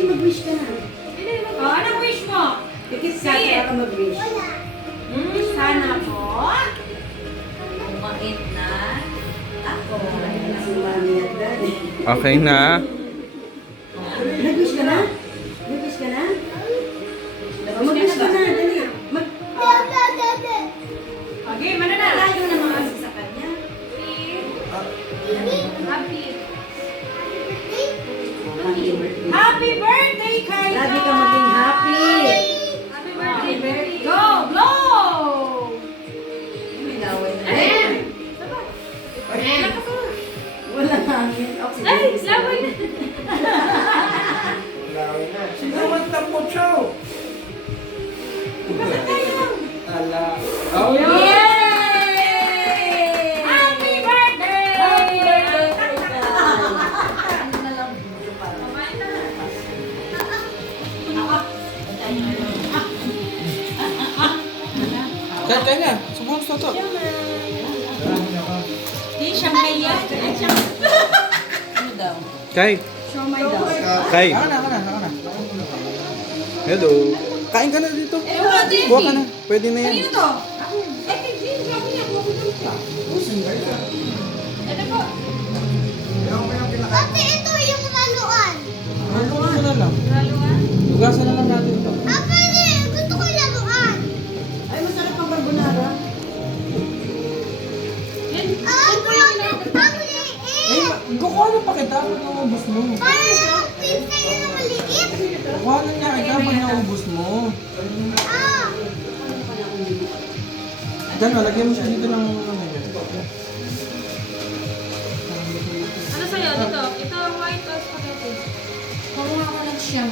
sige, mag-wish ka na. Oh, anong wish mo? Pikit ka, kaya ka mag-wish. Sana po. Umait na ako. Si Mami at Daddy. Okay na. Nag-wish ka na? Nag-wish ka na? Oh, mag-wish ka na, dali. Okay, mananalayo na mga sa kanya. Happy birthday, Kyle! Lagi ka maging happy. Happy birthday! Go! Blow! May laway na. Ay! Wala hangin. Oxygen. Ay! Laway na! Naman tapos siya. Bakit tayo? Ala. Yay! Happy birthday! Happy birthday, Kyle. Kaya na. Subukan sa to. Di, siyempre yan. Ay, siyempre. Ano daw? Kay. Siomay daw. Kay. Ako na. Hello. Kain ka na dito. Ano, Buha ka na. Pwede na yan. Kanino to? Eh, hindi. Sabi niya, buha ko dun siya. Ito po. Ate, ito yung laluan. Haluan na lang. Laluan. Lugasan na lang natin ito. Ate, gusto ko laluan. Ay, masarap ang carbonara. Ang liit. Kukuha na pa kita pag naubos mo. Parang pizza yun na maliit. Kukuha na niya kita pag naubos mo. Ah, Diyan, lagyan mo siya dito ng ano yun. Ano sa'yo? Dito. Ito, white or spaghetti? Kuha ako ng siyam.